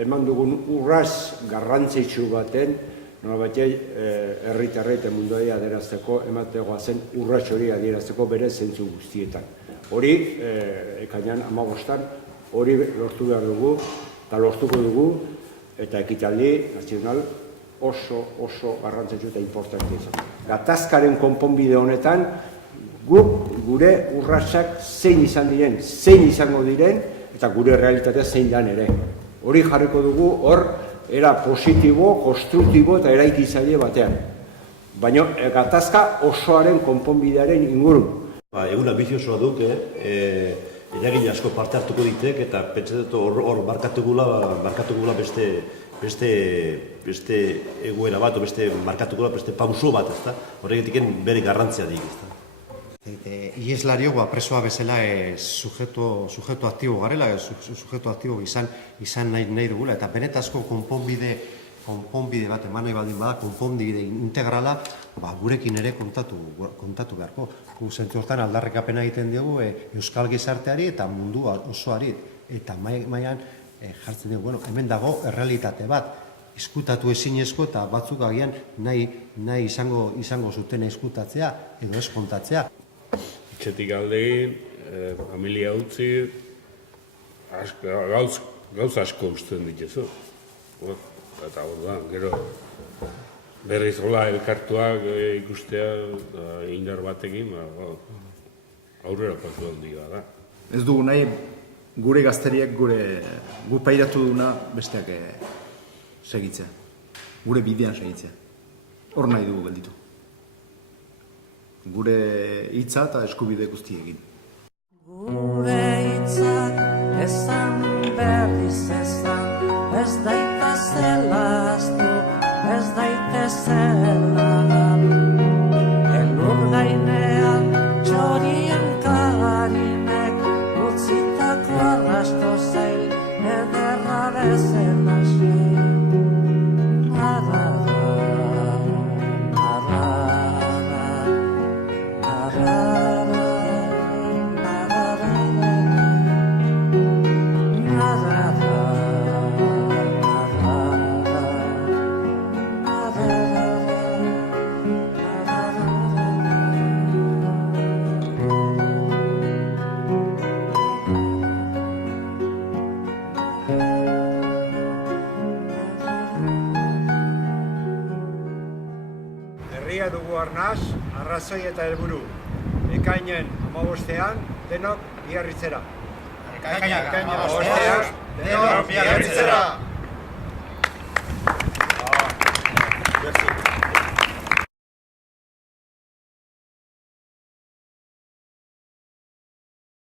eman dugun urraz garrantzitsu baten, nolabait herritarrei eta munduari adierazteko emategoa zen urrats hori adierazteko bere zentzu guztietan. Hori, ekainean 15-an, hori lortu behar dugu, eta lortuko dugu, eta ekitaldi nazional oso garrantzitsu eta importante izan. Gatazkaren konponbide honetan, guk gure urratsak zein izan diren, zein izango diren, eta gure realitatea zein dan ere. Hori jarriko dugu hor, era positibo, konstruktibo eta eraikitzaile batean. Baina gatazka osoaren konponbidearen inguru. Egun ambiziosoa duk, eragin asko parte hartuko ditek eta pentsatzen hor markatukula beste egoera bat, beste markatukula beste pauso bat, ezta? Horregatik bere garrantzia dik, ezta? Ieslario presoa bezala sujeto aktibo garela, sujeto aktibo izan nahi dugula, eta benetazko konponbide bat eman nahi baldin bada, konponbide integrala, gurekin ere kontatu beharko. Zentzu hortan aldarrikapena egiten diogu euskal gizarteari eta mundu osoari, eta mailan jartzen dugu, hemen dago errealitate bat, eskutatu ezinezko eta batzuk agian nahi izango zuten eskutatzea edo ez kontatzea. Etxetik aldegin, familia utzi, gauz asko usten dituzu. Eta orduan, gero berriz hola elkartuak ikustea indar batekin, aurrera patu handia da. Ez dugu nahi gure gazteriak gure pairatu duna besteak segitzea, gure bidean segitzea. Hor nahi dugu gelditu. Gure hitza eta eskubide guztiekin. Gure hitzak esan berriz esan, ez daitezela astu, ez daitezela elur gainean txorien karinek utzitako arrasto zeil ederra bezen hasi. Herria dugu arnaz, arrazoi eta helburu. Ekainen 15-an denok biarritzera. Ekainen 15-an denok biarritzera.